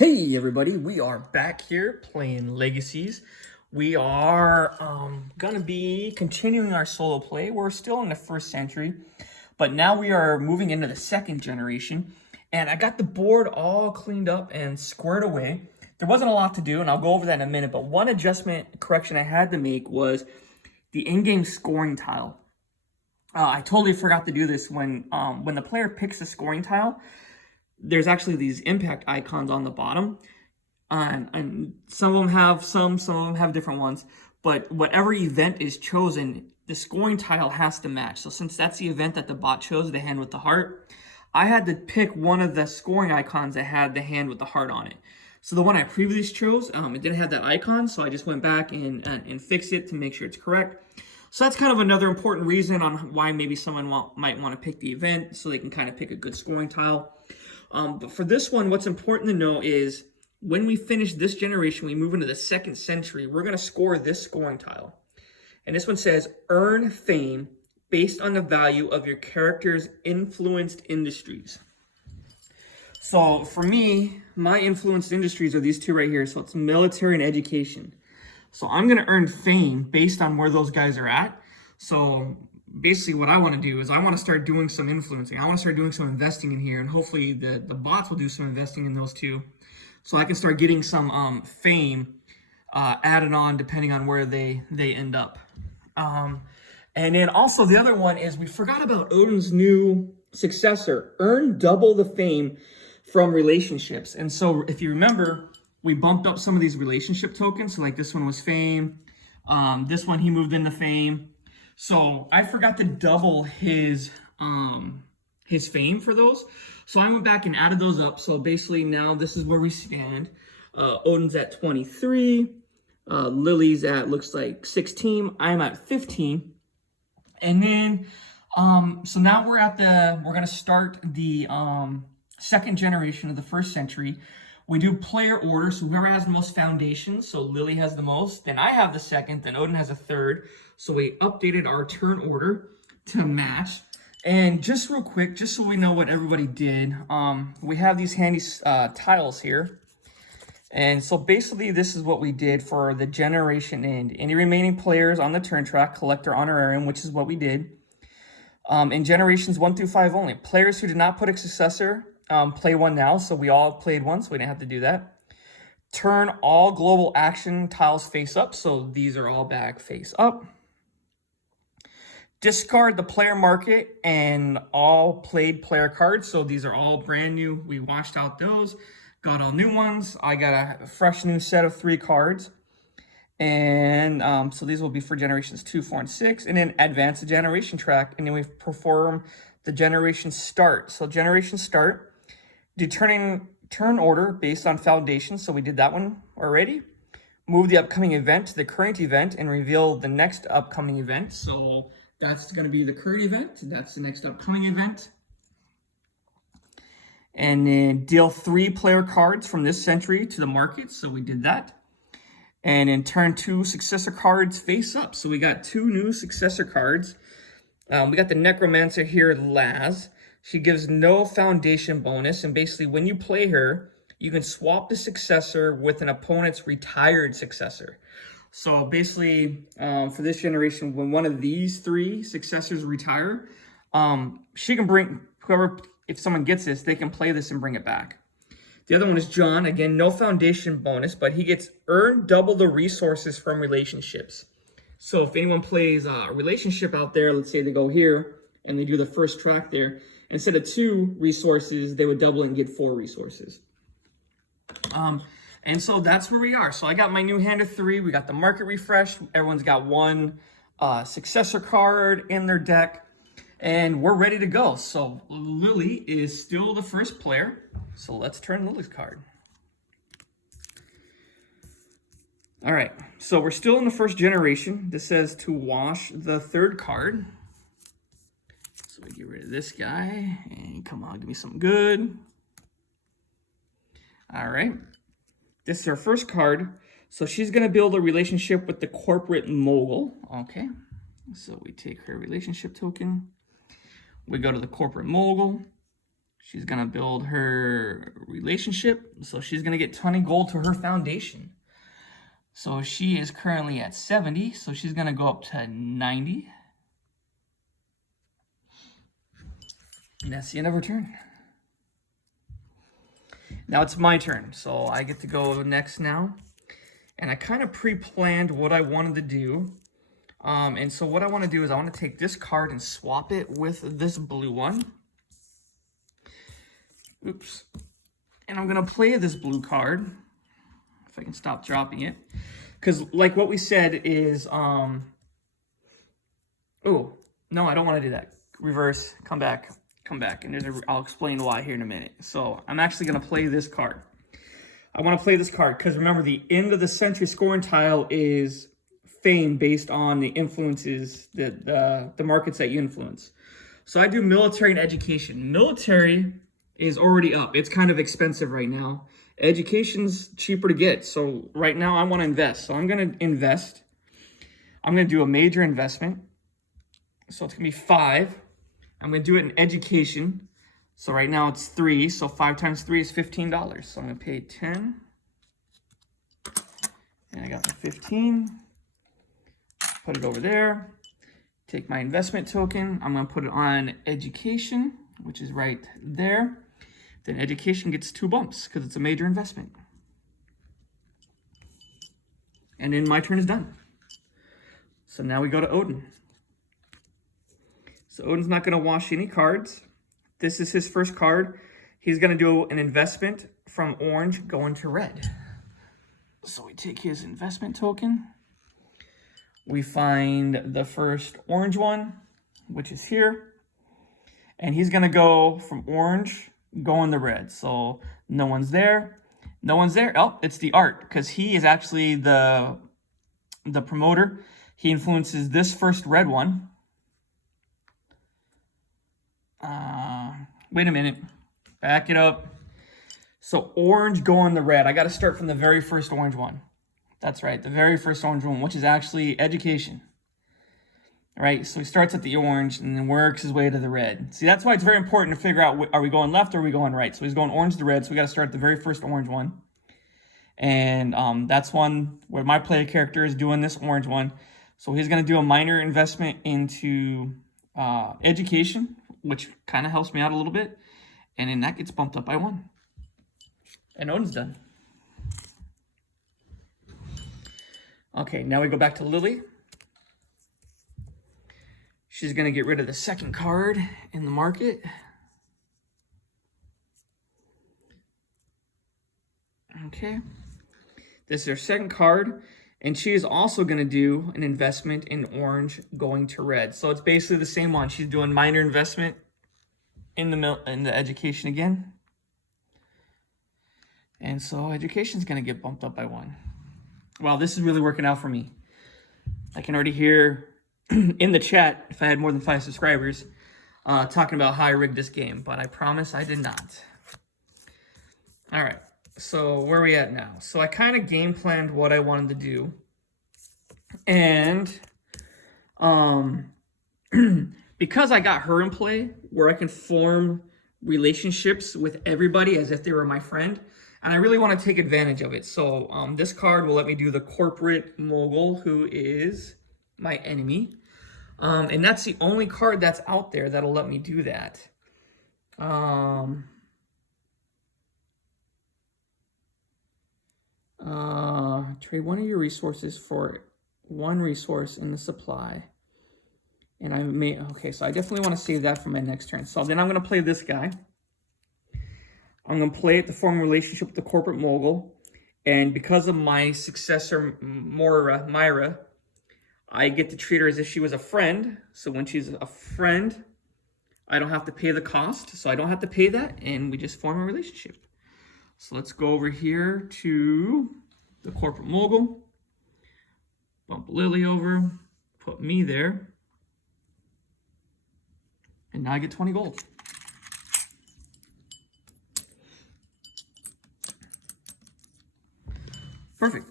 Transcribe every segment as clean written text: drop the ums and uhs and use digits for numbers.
Hey everybody, we are back here playing Legacies. We are gonna be continuing our solo play. We're still in the first century, but now we are moving into the second generation. And I got the board all cleaned up and squared away. There wasn't a lot to do, and I'll go over that in a minute, but one correction I had to make was the in-game scoring tile. I totally forgot to do this when the player picks a scoring tile. There's actually these impact icons on the bottom, and some of them have some of them have different ones, but whatever event is chosen, the scoring tile has to match. So since that's the event that the bot chose, the hand with the heart, I had to pick one of the scoring icons that had the hand with the heart on it. So the one I previously chose, it didn't have that icon, so I just went back and fixed it to make sure it's correct. So that's kind of another important reason on why maybe someone might want to pick the event, so they can kind of pick a good scoring tile. But for this one, what's important to know is when we finish this generation, we move into the second century, we're going to score this scoring tile. And this one says, earn fame based on the value of your character's influenced industries. So for me, my influenced industries are these two right here. So it's military and education. So I'm going to earn fame based on where those guys are at. So basically what I want to do is I want to start doing some influencing. I want to start doing some investing in here, and hopefully the bots will do some investing in those too. So I can start getting some fame added on depending on where they end up. And then also the other one is we forgot about Odin's new successor, earn double the fame from relationships. And so if you remember, we bumped up some of these relationship tokens. So like this one was fame. This one he moved into fame. So I forgot to double his fame for those. So I went back and added those up. So basically now this is where we stand. Odin's at 23. Lily's at, looks like 16. I'm at 15. And then, so now we're going to start the second generation of the first century. We do player order, so whoever has the most foundations, so Lily has the most, then I have the second, then Odin has a third. So we updated our turn order to match. And just real quick, just so we know what everybody did, we have these handy tiles here. And so basically this is what we did for the generation end. Any remaining players on the turn track collect their honorarium, which is what we did. In generations 1 through 5 only, players who did not put a successor play one now, so we all played one, so we didn't have to do that. Turn all global action tiles face up, so these are all back face up. Discard the player market and all played player cards, so these are all brand new. We washed out those, got all new ones. I got a fresh new set of 3 cards. And so these will be for generations 2, 4, and 6. And then advance the generation track, and then we perform the generation start. So generation start, determining turn order based on foundation. So we did that one already. Move the upcoming event to the current event and reveal the next upcoming event. So that's going to be the current event. That's the next upcoming event. And then deal 3 player cards from this century to the market. So we did that. And then turn 2 successor cards face up. So we got 2 new successor cards. We got the Necromancer here, Laz. She gives no foundation bonus. And basically when you play her, you can swap the successor with an opponent's retired successor. So basically for this generation, when one of these 3 successors retire, she can bring whoever, if someone gets this, they can play this and bring it back. The other one is John. Again, no foundation bonus, but he gets earn double the resources from relationships. So if anyone plays a relationship out there, let's say they go here and they do the first track there, instead of 2 resources, they would double and get 4 resources. And so that's where we are. So I got my new hand of 3. We got the market refresh. Everyone's got 1 successor card in their deck. And we're ready to go. So Lily is still the first player. So let's turn Lily's card. All right, so we're still in the first generation. This says to wash the 3rd card. So we get rid of this guy. And come on, give me something good. All right. This is our first card. So she's going to build a relationship with the corporate mogul. Okay. So we take her relationship token. We go to the corporate mogul. She's gonna build her relationship. So she's gonna get 20 gold to her foundation. So she is currently at 70. So she's gonna go up to 90. And that's the end of her turn. Now it's my turn. So I get to go next now. And I kind of pre-planned what I wanted to do. And so what I want to do is I want to take this card and swap it with this blue one. Oops. And I'm going to play this blue card. If I can stop dropping it. Because like what we said is, oh, no, I don't want to do that. Reverse, come back. And I'll explain why here in a minute. So I'm actually going to play this card. I want to play this card because remember the end of the century scoring tile is fame based on the influences, the markets that you influence. So I do military and education. Military is already up. It's kind of expensive right now. Education's cheaper to get. So right now I want to invest. So I'm going to invest. I'm going to do a major investment. So it's going to be 5. I'm going to do it in education. So right now it's 3. So 5 times 3 is $15. So I'm going to pay 10. And I got the 15. Put it over there. Take my investment token. I'm going to put it on education, which is right there. Then education gets 2 bumps because it's a major investment. And then my turn is done. So now we go to Odin. So Odin's not going to wash any cards. This is his first card. He's going to do an investment from orange going to red. So we take his investment token. We find the first orange one, which is here. And he's going to go from orange going to red. So no one's there. No one's there. Oh, it's the art because he is actually the promoter. He influences this first red one. Wait a minute. Back it up. So orange going to red. I got to start from the very first orange one. That's right. The very first orange one, which is actually education. All right. So he starts at the orange and then works his way to the red. See, that's why it's very important to figure out, are we going left or are we going right? So he's going orange to red. So we got to start at the very first orange one. And that's one where my player character is doing this orange one. So he's going to do a minor investment into education, which kind of helps me out a little bit. And then that gets bumped up by 1. And Odin's done. Okay, now we go back to Lily. She's going to get rid of the second card in the market. Okay. This is her second card. And she is also going to do an investment in orange going to red. So it's basically the same one. She's doing minor investment in the education again. And so education is going to get bumped up by 1. Wow, this is really working out for me. I can already hear in the chat, if I had more than 5 subscribers, talking about how I rigged this game. But I promise I did not. All right. So where are we at now? So I kind of game planned what I wanted to do. And because I got her in play where I can form relationships with everybody as if they were my friend, and I really want to take advantage of it. So this card will let me do the corporate mogul, who is my enemy. And that's the only card that's out there that'll let me do that. Trade one of your resources for 1 resource in the supply. And I may, okay, so I definitely want to save that for my next turn. So then I'm going to play this guy. I'm going to play it to form a relationship with the corporate mogul. And because of my successor, Myra, I get to treat her as if she was a friend. So when she's a friend, I don't have to pay the cost. So I don't have to pay that. And we just form a relationship. So let's go over here to the corporate mogul. Bump Lily over. Put me there. And now I get 20 gold. Perfect.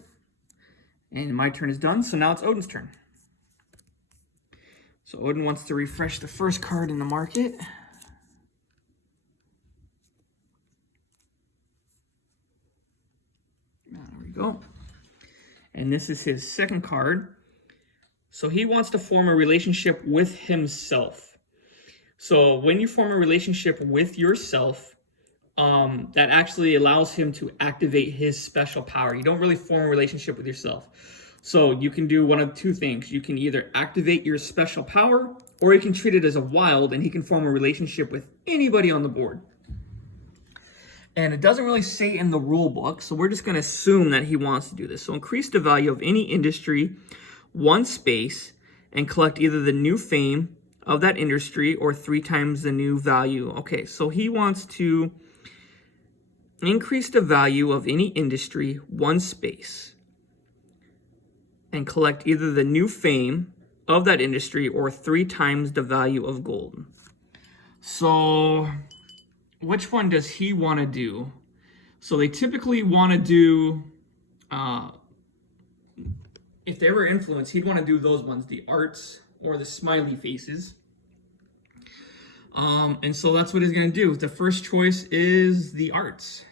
And my turn is done. So now it's Odin's turn. So Odin wants to refresh the first card in the market. we go. And this is his second card. So he wants to form a relationship with himself. So when you form a relationship with yourself, that actually allows him to activate his special power. You don't really form a relationship with yourself. So you can do one of two things. You can either activate your special power, or you can treat it as a wild, and he can form a relationship with anybody on the board. And it doesn't really say in the rule book, so we're just going to assume that he wants to do this. So increase the value of any industry 1 space and collect either the new fame of that industry or 3 times the new value. Okay, so he wants to increase the value of any industry 1 space and collect either the new fame of that industry or 3 times the value of gold. So which one does he want to do? So they typically want to do, if they were influenced, he'd want to do those ones, the arts or the smiley faces. And so that's what he's going to do. The first choice is the arts.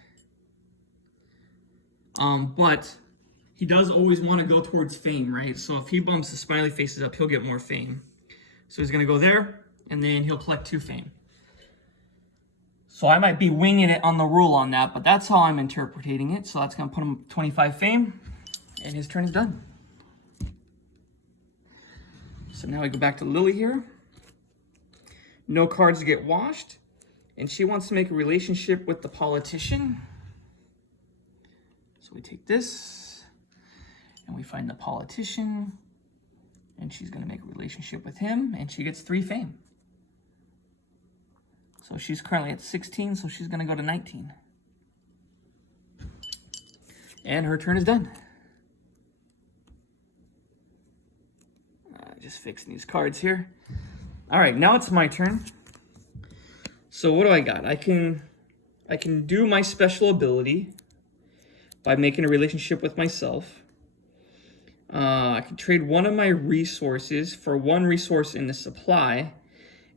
But he does always want to go towards fame, right? So if he bumps the smiley faces up, he'll get more fame. So he's going to go there, and then he'll collect 2 fame. So I might be winging it on the rule on that, but that's how I'm interpreting it. So that's going to put him 25 fame, and his turn is done. So now we go back to Lily here. No cards get washed, and she wants to make a relationship with the politician. So we take this, and we find the politician, and she's going to make a relationship with him, and she gets 3 fame. So she's currently at 16, so she's going to go to 19. And her turn is done. Just fixing these cards here. All right, now it's my turn. So what do I got? I can do my special ability by making a relationship with myself. I can trade one of my resources for 1 resource in the supply,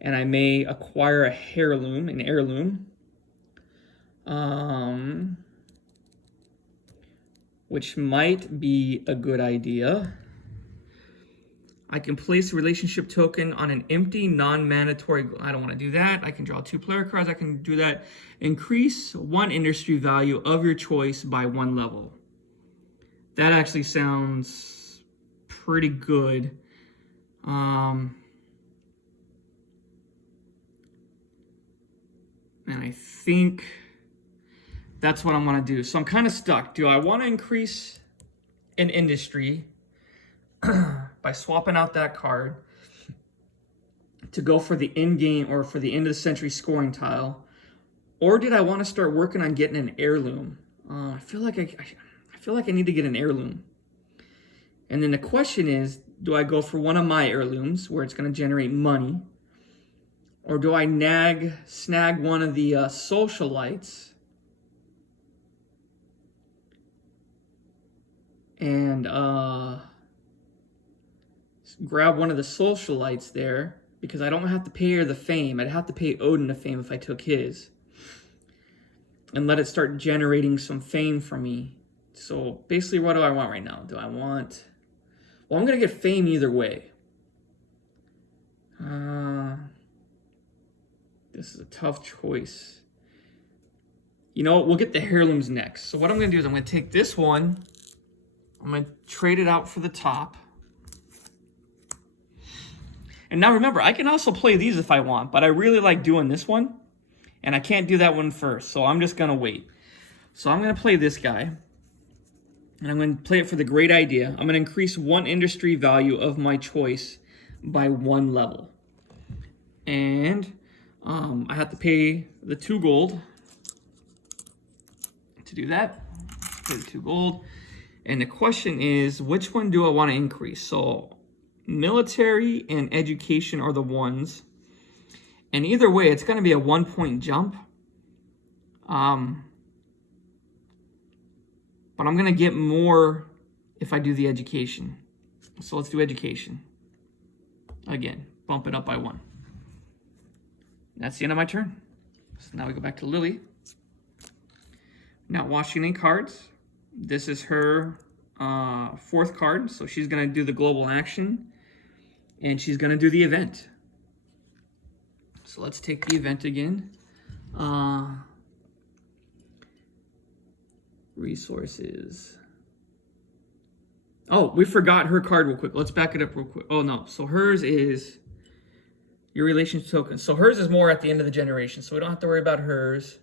and I may acquire a heirloom, which might be a good idea. I can place a relationship token on an empty, non-mandatory. I don't want to do that. I can draw 2 player cards. I can do that. Increase 1 industry value of your choice by 1 level. That actually sounds pretty good. And I think that's what I'm going to do. So I'm kind of stuck. Do I want to increase an industry by swapping out that card to go for the end game or for the end of the century scoring tile, or did I want to start working on getting an heirloom? I feel like I need to get an heirloom. And then the question is, do I go for one of my heirlooms where it's going to generate money, or do I snag one of the socialites and grab one of the socialites there, because I don't have to pay her the fame. I'd have to pay Odin the fame if I took his, and let it start generating some fame for me. So basically, what do I want right now? Well, I'm going to get fame either way. This is a tough choice. You know what? We'll get the heirlooms next. So what I'm going to do is I'm going to take this one. I'm going to trade it out for the top. And now remember, I can also play these if I want, but I really like doing this one, and I can't do that one first, so I'm just going to wait. So I'm going to play this guy, and I'm going to play it for the great idea. I'm going to increase 1 industry value of my choice by 1 level. And I have to pay the 2 gold to do that. Pay the 2 gold. And the question is, which one do I want to increase? So military and education are the ones. And either way, it's going to be a 1-point jump. But I'm going to get more if I do the education. So let's do education. Again, bump it up by 1. That's the end of my turn. So now we go back to Lily. Not washing any cards. This is her fourth card. So she's going to do the global action. And she's going to do the event. So let's take the event again. Resources. Oh, we forgot her card real quick. Let's back it up real quick. Oh, no. So hers is your relationship token. So hers is more at the end of the generation. So we don't have to worry about hers.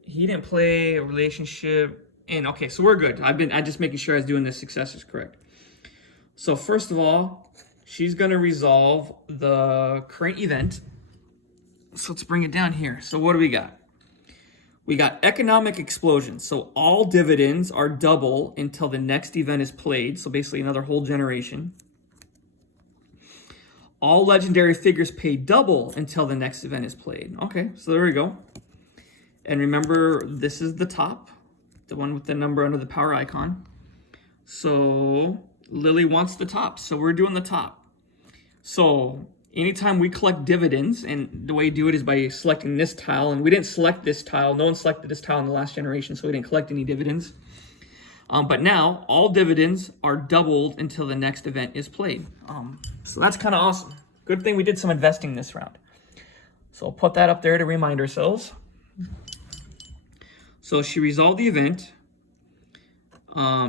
He didn't play a relationship. And okay, so we're good. I'm just making sure I was doing the successors correct. So first of all, she's going to resolve the current event. So let's bring it down here. So what do we got? We got economic explosion. So all dividends are double until the next event is played. So basically another whole generation. All legendary figures pay double until the next event is played. Okay, so there we go. And remember, this is the top, the one with the number under the power icon. So Lily wants the top, so we're doing the top. So anytime we collect dividends, and the way you do it is by selecting this tile, and we didn't select this tile. No one selected this tile in the last generation, so we didn't collect any dividends. But now, all dividends are doubled until the next event is played. So that's kind of awesome. Good thing we did some investing this round. So I'll put that up there to remind ourselves. So she resolved the event.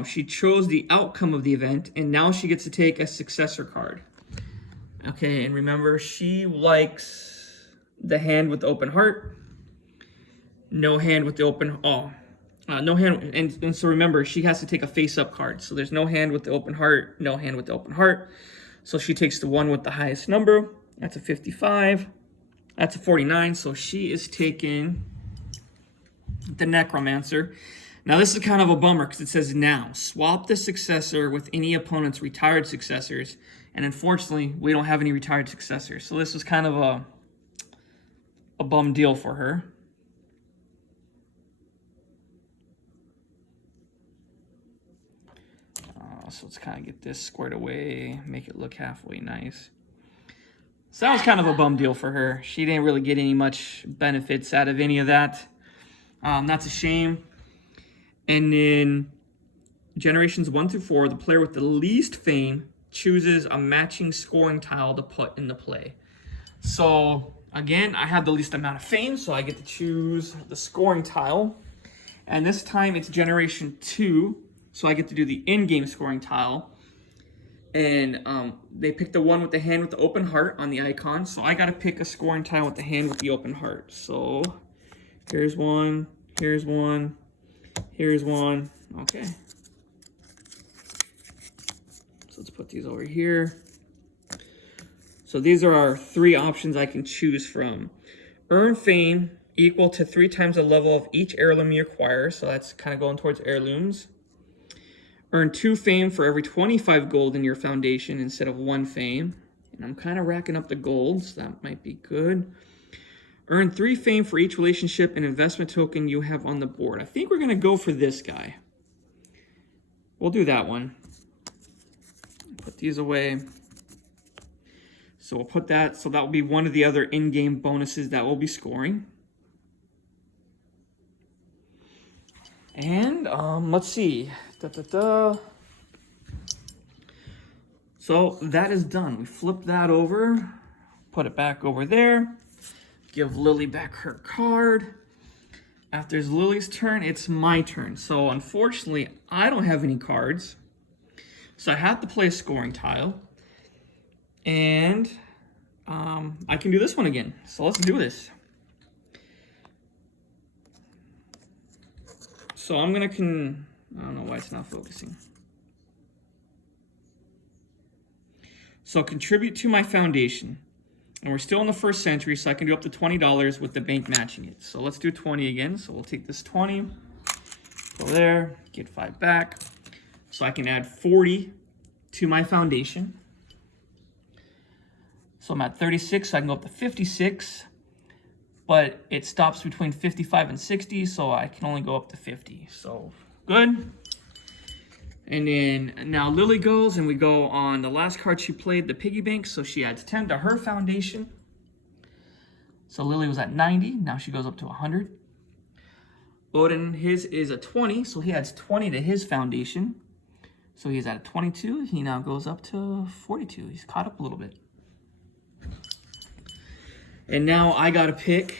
She chose the outcome of the event, and now she gets to take a successor card. Okay, and remember, she likes the hand with the open heart. No hand with the open... no hand, and so remember, she has to take a face-up card. So there's no hand with the open heart, no hand with the open heart. So she takes the one with the highest number. That's a 55. That's a 49. So she is taking the Necromancer. Now this is kind of a bummer because it says now, swap the successor with any opponent's retired successors. And unfortunately, we don't have any retired successors. So this is kind of a bum deal for her. So let's kind of get this squared away, make it look halfway nice. So that was kind of a bum deal for her. She didn't really get any much benefits out of any of that. That's a shame. And then generations 1 through 4, the player with the least fame chooses a matching scoring tile to put into play. So again, I have the least amount of fame, so I get to choose the scoring tile. And this time it's generation 2. So I get to do the in-game scoring tile. And they picked the one with the hand with the open heart on the icon. So I got to pick a scoring tile with the hand with the open heart. So here's one, here's one, here's one. Okay. So let's put these over here. So these are our 3 options I can choose from. Earn fame equal to 3 times the level of each heirloom you acquire. So that's kind of going towards heirlooms. Earn 2 fame for every 25 gold in your foundation instead of 1 fame. And I'm kind of racking up the gold, so that might be good. Earn 3 fame for each relationship and investment token you have on the board. I think we're going to go for this guy. We'll do that one. Put these away. So we'll put that, so that will be one of the other in-game bonuses that we'll be scoring. And let's see. So that is done. We flip that over, put it back over there, give Lily back her card. After it's Lily's turn, it's my turn. So unfortunately, I don't have any cards. So I have to play a scoring tile. And I can do this one again. So let's do this. So I'm going to... I don't know why it's not focusing. So contribute to my foundation. And we're still in the 1st century, so I can do up to $20 with the bank matching it. So let's do 20 again. So we'll take this 20, go there, get 5 back. So I can add 40 to my foundation. So I'm at 36, so I can go up to 56. But it stops between 55 and 60, so I can only go up to 50. So good. And then now Lily goes, and we go on the last card she played, the piggy bank. So she adds 10 to her foundation. So Lily was at 90. Now she goes up to 100. Odin, his is a 20, so he adds 20 to his foundation. So he's at a 22. He now goes up to 42. He's caught up a little bit. And now I got to pick.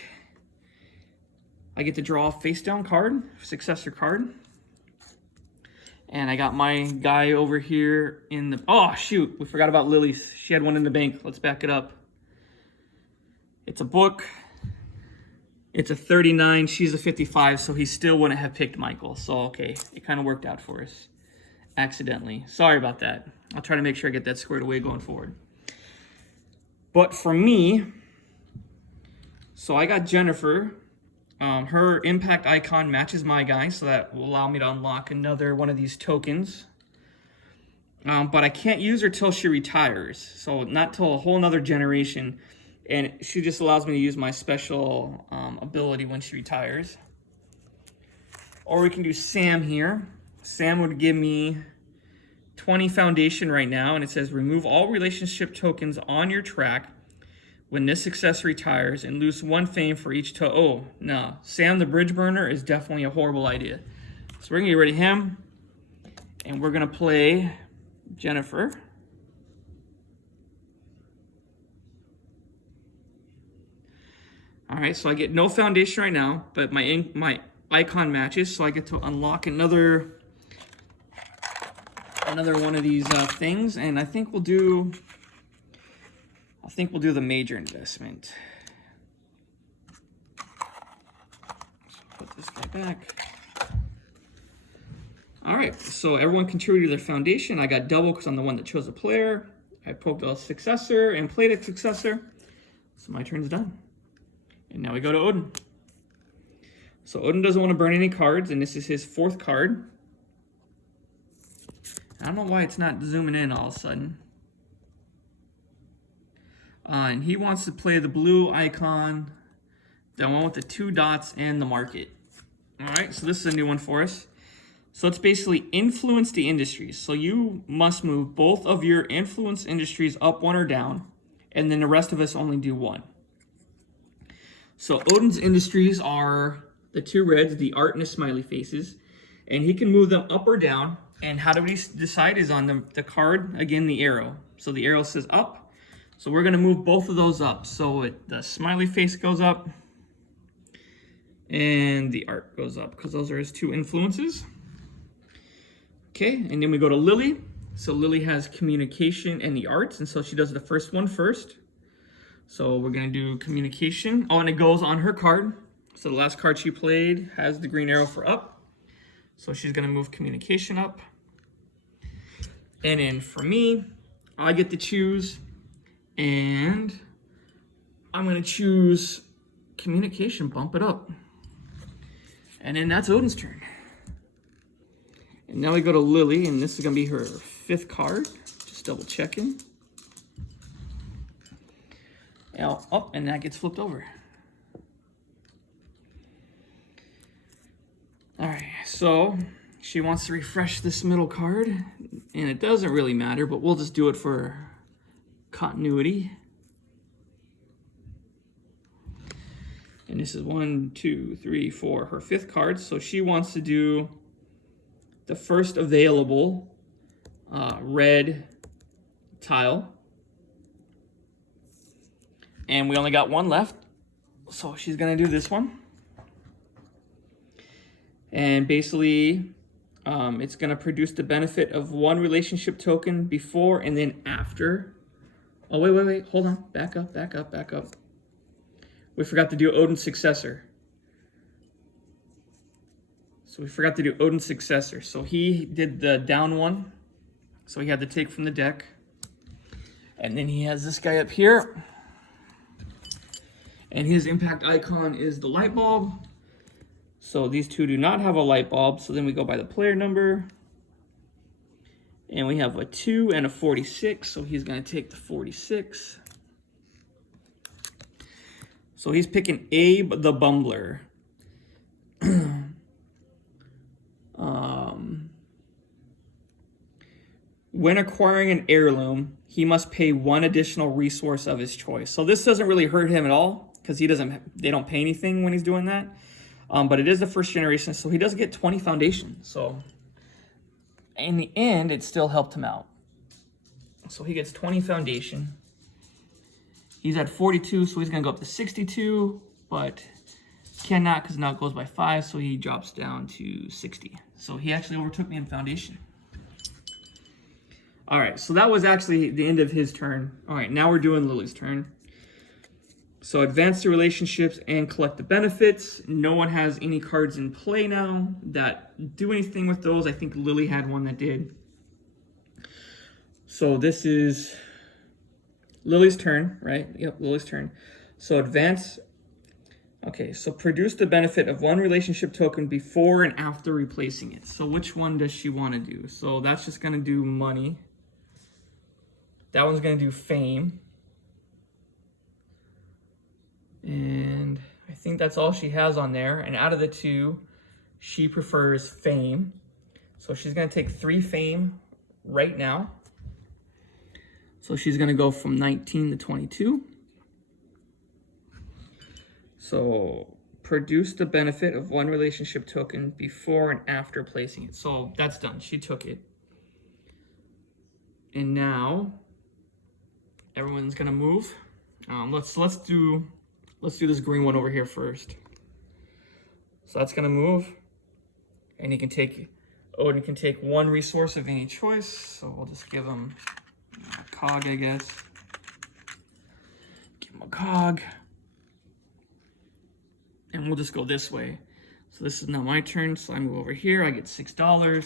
I get to draw a face down card, successor card. And I got my guy over here in the... Oh, shoot. We forgot about Lily's. She had one in the bank. Let's back it up. It's a book. It's a 39. She's a 55, so he still wouldn't have picked Michael. So, okay. It kind of worked out for us. Accidentally. Sorry about that. I'll try to make sure I get that squared away going forward. But for me... So I got Jennifer. Her impact icon matches my guy, so that will allow me to unlock another one of these tokens. But I can't use her till she retires, so not till a whole nother generation. And she just allows me to use my special ability when she retires. Or we can do Sam here. Sam would give me 20 foundation right now, and it says remove all relationship tokens on your track when this success retires, and lose 1 fame for each Oh, no. Sam the Bridge Burner is definitely a horrible idea. So we're going to get rid of him. And we're going to play Jennifer. All right, so I get no foundation right now, but my icon matches, so I get to unlock another one of these things. And I think we'll do the major investment. So put this guy back. All right, so everyone contributed their foundation. I got double because I'm the one that chose a player. I poked a successor and played a successor. So my turn's done. And now we go to Odin. So Odin doesn't want to burn any cards, and this is his 4th card. I don't know why it's not zooming in all of a sudden. And he wants to play the blue icon, the one with the 2 dots and the market. All right, so this is a new one for us. So it's basically influence the industries. So you must move both of your influence industries up 1 or down, and then the rest of us only do 1. So Odin's industries are the 2 reds, the art and the smiley faces, and he can move them up or down. And how do we decide is on the card, again, the arrow. So the arrow says up. So we're going to move both of those up. So the smiley face goes up and the art goes up because those are his 2 influences. Okay, and then we go to Lily. So Lily has communication and the arts, and so she does the first one first. So we're going to do communication. Oh, and it goes on her card. So the last card she played has the green arrow for up. So she's going to move communication up. And then for me, I get to choose. And I'm going to choose communication, bump it up. And then that's Odin's turn. And now we go to Lily, and this is going to be her 5th card. Just double checking. Now, up, and that gets flipped over. All right, so she wants to refresh this middle card. And it doesn't really matter, but we'll just do it for continuity. And this is 1, 2, 3, 4, her 5th card. So she wants to do the first available red tile. And we only got 1 left. So she's gonna do this one. And basically, it's gonna produce the benefit of 1 relationship token before and then after. Oh, wait, hold on. Back up. We forgot to do Odin's successor. So we forgot to do Odin's successor. So he did the down one. So he had to take from the deck. And then he has this guy up here. And his impact icon is the light bulb. So these 2 do not have a light bulb. So then we go by the player number. And we have a 2 and a 46, so he's going to take the 46. So he's picking Abe the Bumbler. When acquiring an heirloom, he must pay 1 additional resource of his choice. So this doesn't really hurt him at all because they don't pay anything when he's doing that. But it is the first generation, so he does get 20 foundation. So in the end, it still helped him out. So he gets 20 foundation. He's at 42, so he's gonna go up to 62, but cannot because now it goes by 5, so he drops down to 60. So he actually overtook me in foundation. All right, so that was actually the end of his turn. All right, now we're doing Lily's turn. So advance the relationships and collect the benefits. No one has any cards in play now that do anything with those. I think Lily had one that did. So this is Lily's turn, right? Yep, Lily's turn. So advance. Okay, so produce the benefit of one relationship token before and after replacing it. So which one does she want to do? So that's just going to do money. That one's going to do fame. And I think that's all she has on there. And out of the two, she prefers fame. So she's going to take 3 fame right now. So she's going to go from 19 to 22. So produce the benefit of one relationship token before and after placing it. So that's done. She took it. And now everyone's going to move. Let's do this green one over here first. So that's gonna move, and Odin can take 1 resource of any choice. So we'll just give him a cog, I guess. Give him a cog, and we'll just go this way. So this is now my turn. So I move over here. I get $6.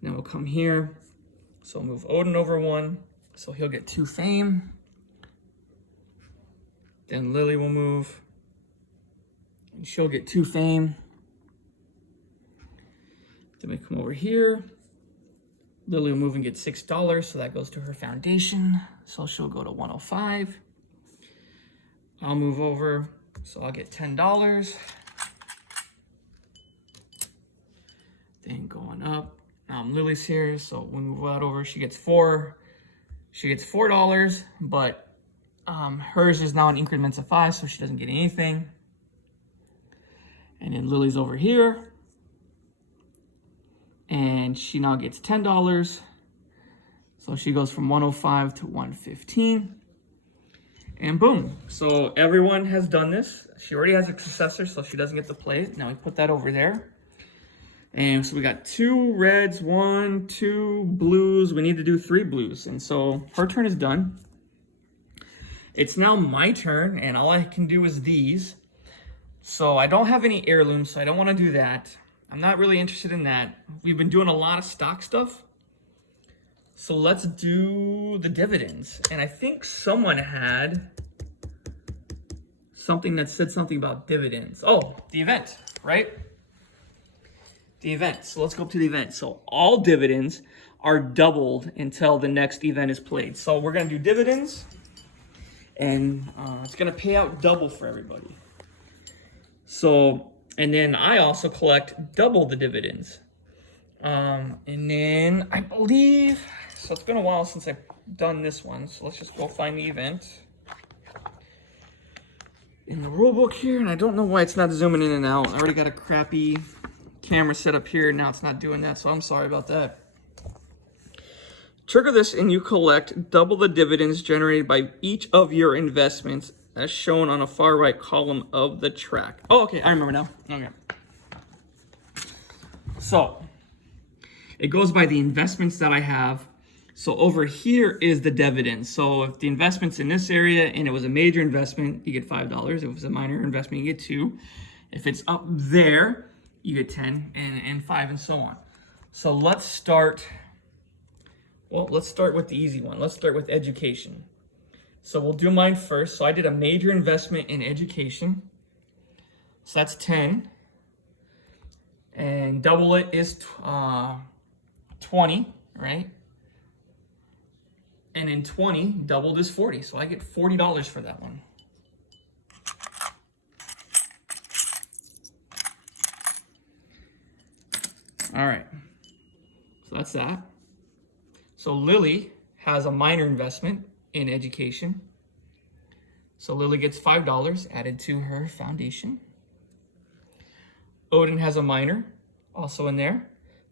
Now we'll come here. So I'll move Odin over 1. So he'll get 2 fame. Then Lily will move. And she'll get 2 fame. Then we come over here. Lily will move and get $6, so that goes to her foundation. So she'll go to 105. I'll move over, so I'll get $10. Then going up. Lily's here, so we move that over. She gets $4. She gets $4, but hers is now in increments of 5, so she doesn't get anything. And then Lily's over here, and she now gets $10. So she goes from 105 to 115. And boom. So everyone has done this. She already has a successor, so she doesn't get to play it. Now we put that over there. And so we got 2 reds, 1, 2 blues. We need to do 3 blues. And so her turn is done. It's now my turn, and all I can do is these. So I don't have any heirlooms, so I don't want to do that. I'm not really interested in that. We've been doing a lot of stock stuff. So let's do the dividends. And I think someone had something that said something about dividends. Oh, the event, right? The event. So let's go up to the event. So all dividends are doubled until the next event is played. So we're going to do dividends, and it's going to pay out double for everybody. So, and then I also collect double the dividends. And then I believe, so it's been a while since I've done this one. So let's just go find the event in the rulebook here. And I don't know why it's not zooming in and out. I already got a crappy camera set up here. Now it's not doing that, so I'm sorry about that. Trigger this and you collect double the dividends generated by each of your investments as shown on the far right column of the track. Oh, okay, I remember now. Okay. So it goes by the investments that I have. So over here is the dividends. So if the investment's in this area and it was a major investment, you get $5. If it was a minor investment, you get 2. If it's up there, you get 10 and 5 and so on. So let's start with the easy one. Let's start with education. So we'll do mine first. So I did a major investment in education. So that's 10. And double it is 20, right? And then 20 doubled is 40. So I get $40 for that one. All right, so that's that. So Lily has a minor investment in education. So Lily gets $5 added to her foundation. Odin has a minor also in there.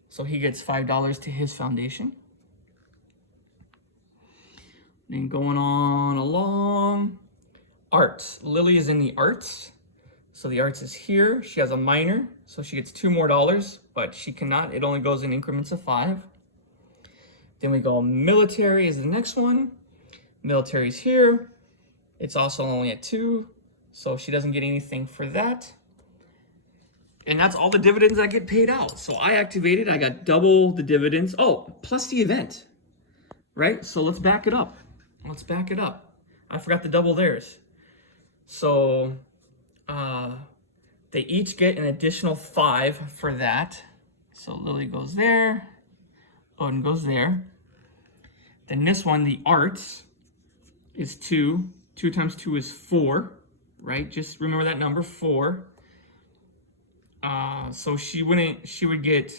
So he gets $5 to his foundation. Then going on along. Arts. Lily is in the arts. So the arts is here. She has a minor. So she gets $2 more, but she cannot. It only goes in increments of 5. Then we go military is the next one. Military is here. It's also only at 2. So she doesn't get anything for that. And that's all the dividends that get paid out. So I activated, I got double the dividends. Oh, plus the event, right? So let's back it up. Let's back it up. I forgot to double theirs. So they each get an additional 5 for that. So Lily goes there, Odin goes there. Then this one, the arts, is 2. 2 times 2 is 4, right? Just remember that number, 4. So she wouldn't get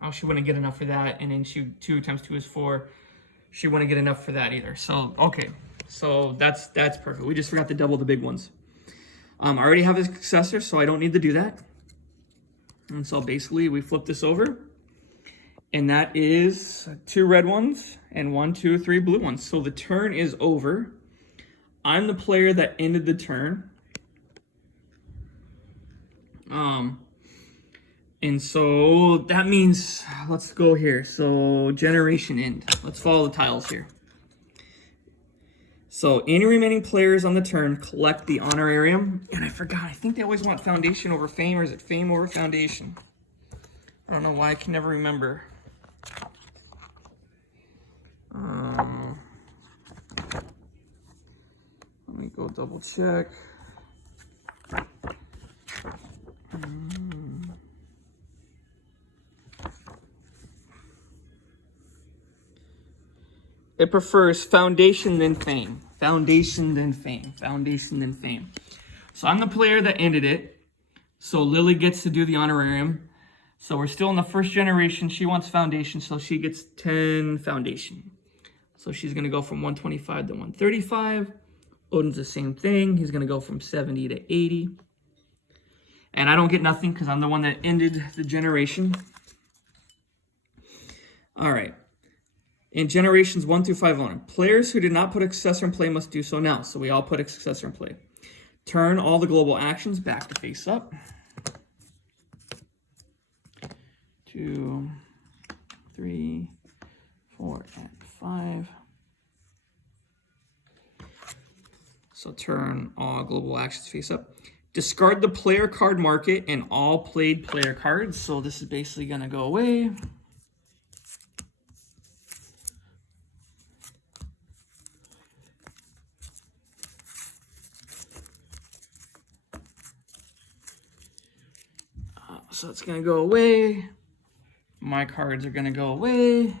enough for that, and then 2 times 2 is 4. She wouldn't get enough for that either. So okay, so that's perfect. We just forgot to double the big ones. I already have a successor, so I don't need to do that. And so basically, we flip this over, and that is 2 red ones and 1, 2, 3 blue ones. So the turn is over. I'm the player that ended the turn. And so that means, let's go here. So generation end. Let's follow the tiles here. So any remaining players on the turn collect the honorarium. And I forgot, I think they always want foundation over fame, or is it fame over foundation? I don't know why, I can never remember. Let me go double check. It prefers foundation than fame. Foundation than fame. Foundation than fame. So I'm the player that ended it. So Lily gets to do the honorarium. So we're still in the first generation. She wants foundation, so she gets 10 foundation. So she's going to go from 125 to 135. Odin's the same thing. He's going to go from 70 to 80. And I don't get nothing because I'm the one that ended the generation. All right. In generations 1 through 5 on, players who did not put a successor in play must do so now. So we all put a successor in play. Turn all the global actions back to face up. 2, 3, 4, and 5. So turn all global actions face up. Discard the player card market and all played player cards. So this is basically going to go away. So it's going to go away. My cards are going to go away.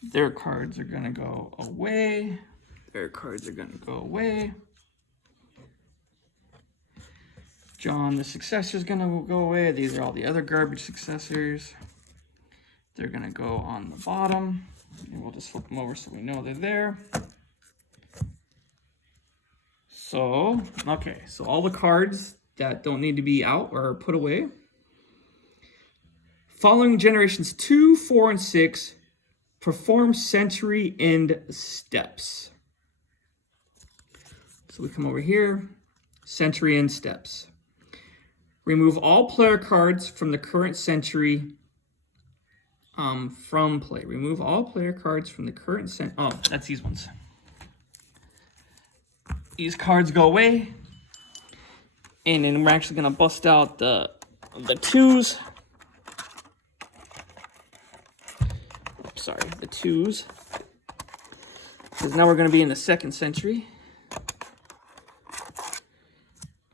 Their cards are going to go away. Their cards are going to go away. John, the successor, is going to go away. These are all the other garbage successors. They're going to go on the bottom. And we'll just flip them over so we know they're there. So, okay. So all the cards that don't need to be out or put away. Following generations 2, 4, and 6, perform century end steps. So we come over here, century end steps. Remove all player cards from the current century from play. Remove all player cards from the current century. Oh, that's these ones. These cards go away. And then we're actually going to bust out the 2s. Sorry, the 2s. Because now we're going to be in the 2nd century.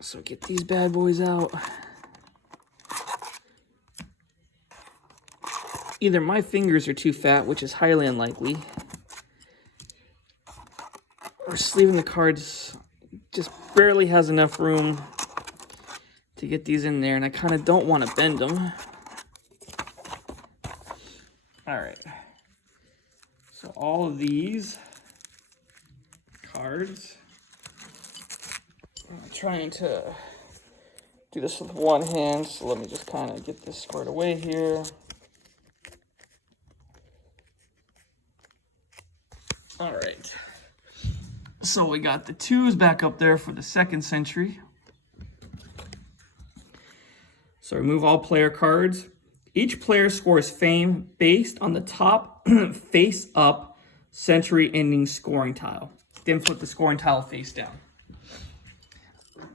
So get these bad boys out. Either my fingers are too fat, which is highly unlikely, or sleeving the cards just barely has enough room to get these in there, and I kind of don't want to bend them. All right. So all of these cards I'm trying to do this with one hand, so let me just kind of get this squared away here. All right. So we got the 2s back up there for the 2nd century. So remove all player cards. Each player scores fame based on the top face-up century-ending scoring tile. Then flip the scoring tile face down.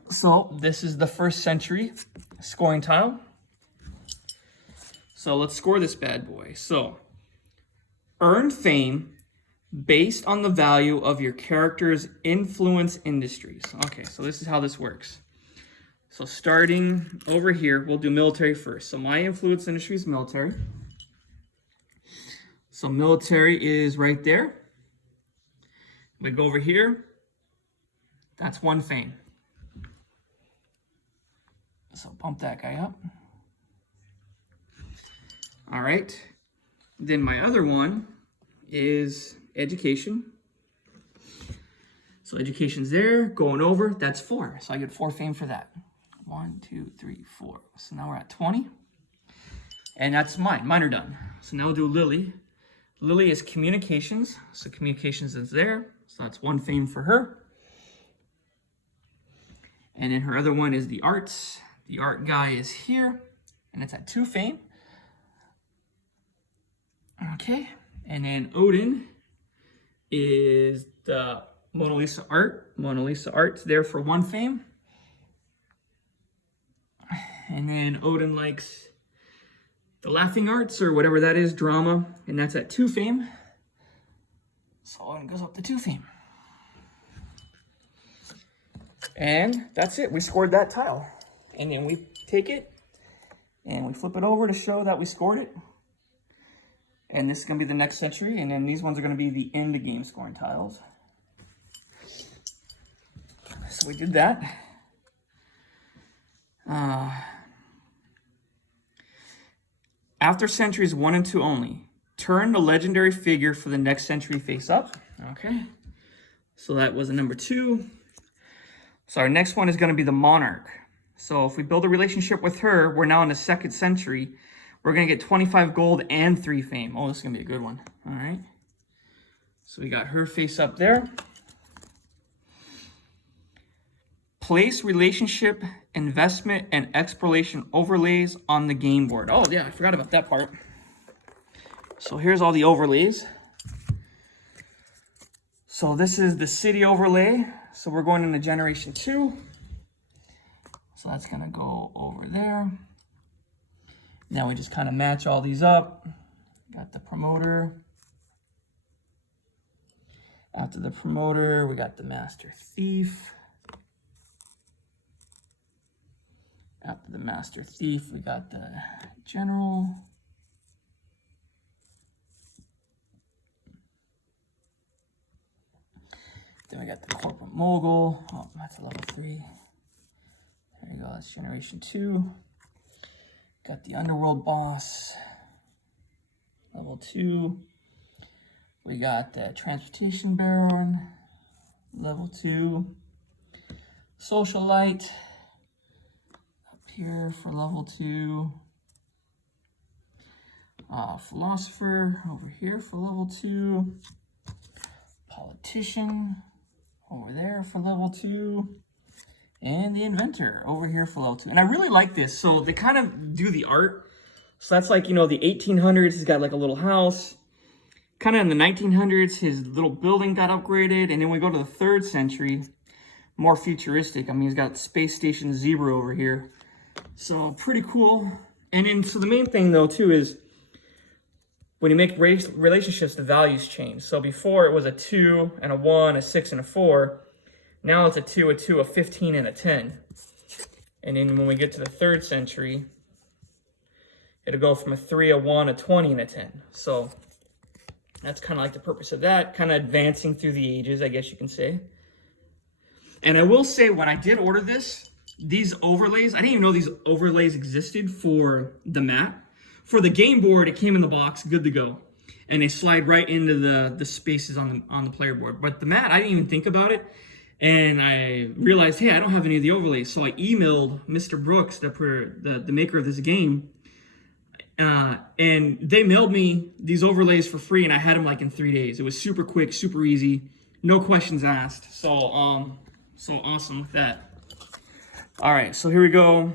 So this is the 1st century scoring tile. So let's score this bad boy. So earned fame based on the value of your character's influence industries. Okay, so this is how this works. So starting over here, we'll do military first. So my influence industry is military. So military is right there. We go over here. That's 1 fame. So bump that guy up. All right. Then my other one is education. So education's there, going over, that's 4. So I get 4 fame for that. 1, 2, 3, 4. So now we're at 20. And that's mine. Mine are done. So now we'll do Lily. Lily is communications. So communications is there. So that's 1 fame for her. And then her other one is the arts. The art guy is here. And it's at 2 fame. Okay. And then Odin is the Mona Lisa art. Mona Lisa art's there for 1 fame. And then Odin likes the laughing arts or whatever that is, drama, and that's at 2 fame. So Odin goes up to 2 fame. And that's it, we scored that tile. And then we take it and we flip it over to show that we scored it. And this is gonna be the next century, and then these ones are gonna be the end of game scoring tiles. So we did that. After centuries 1 and 2 only, turn the legendary figure for the next century face up. Okay, so that was a number 2. So our next one is going to be the monarch. So if we build a relationship with her, we're now in the 2nd century. We're going to get 25 gold and 3 fame. Oh, this is going to be a good one. All right. So we got her face up there. Place relationship, investment, and exploration overlays on the game board. Oh, yeah, I forgot about that part. So here's all the overlays. So this is the city overlay. So we're going into generation 2. So that's going to go over there. Now we just kind of match all these up. Got the promoter. After the promoter, we got the master thief. After the master thief, we got the general. Then we got the corporate mogul. Oh, that's a level 3. There you go, that's generation 2. Got the underworld boss, level 2. We got the transportation baron, level 2. Socialite, here for level 2. Philosopher over here for level 2. Politician over there for level 2. And the inventor over here for level 2. And I really like this. So they kind of do the art. So that's like, you know, the 1800s, he's got like a little house. Kind of in the 1900s, his little building got upgraded. And then we go to the 3rd century, more futuristic. I mean, he's got Space Station Zebra over here. So pretty cool. And then, so the main thing though too is when you make relationships, the values change. So before it was a 2 and a 1, a 6 and a 4. Now it's a 2, a 15 and a 10. And then when we get to the 3rd century, it'll go from a 3, a 1, a 20 and a 10. So that's kind of like the purpose of that, kind of advancing through the ages, I guess you can say. And I will say, when I did order this, these overlays, I didn't even know these overlays existed for the mat. For the game board, it came in the box, good to go. And they slide right into the spaces on the player board. But the mat, I didn't even think about it. And I realized, hey, I don't have any of the overlays. So I emailed Mr. Brooks, the maker of this game, and they mailed me these overlays for free, and I had them like in 3 days. It was super quick, super easy, no questions asked. So so awesome with that. All right, so here we go.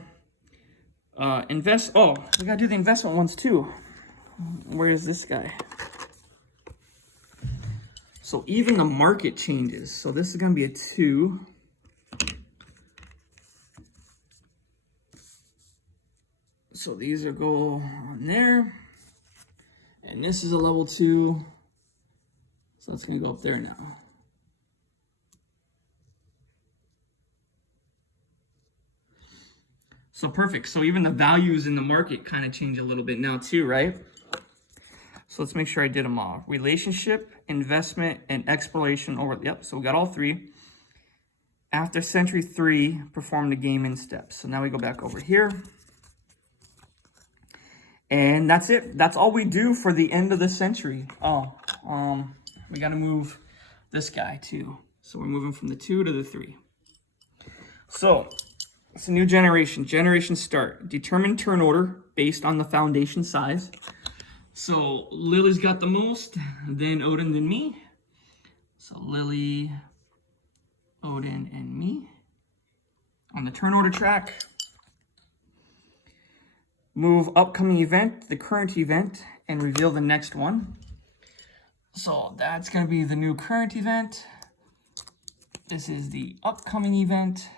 Invest. Oh, we gotta do the investment ones too. Where is this guy? So even the market changes. So this is gonna be a 2. So these are go on there. And this is a level 2. So that's gonna go up there now. So perfect. So even the values in the market kind of change a little bit now too, right? So let's make sure I did them all. Relationship, investment, and exploration over. Yep, so we got all 3. After Century 3, perform the game in steps. So now we go back over here. And that's it. That's all we do for the end of the century. Oh, we got to move this guy too. So we're moving from the 2 to the 3. So it's a new generation. Generation start. Determine turn order based on the foundation size. So Lily's got the most, then Odin, then me. So Lily, Odin, and me. On the turn order track, move upcoming event, the current event, and reveal the next one. So that's going to be the new current event. This is the upcoming event.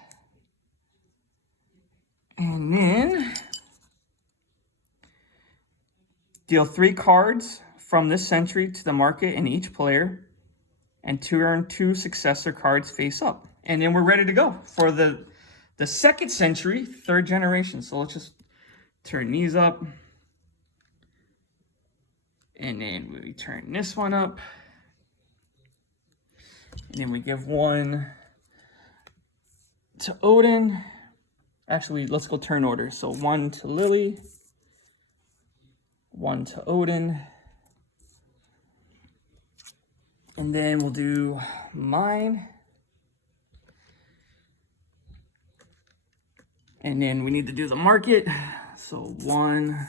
And then deal 3 cards from this century to the market in each player, and turn 2 successor cards face up. And then we're ready to go for the second century, 3rd generation. So let's just turn these up. And then we turn this one up. And then we give one to Odin. Actually, let's go turn order. So 1 to Lily. 1 to Odin. And then we'll do mine. And then we need to do the market. So 1,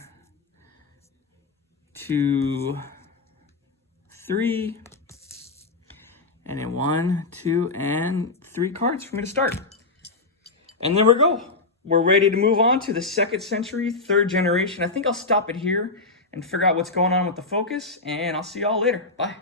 2, 3. And then 1, 2, and 3 cards for me to start. And then we go. We're ready to move on to the 2nd century, 3rd generation. I think I'll stop it here and figure out what's going on with the focus, and I'll see y'all later. Bye.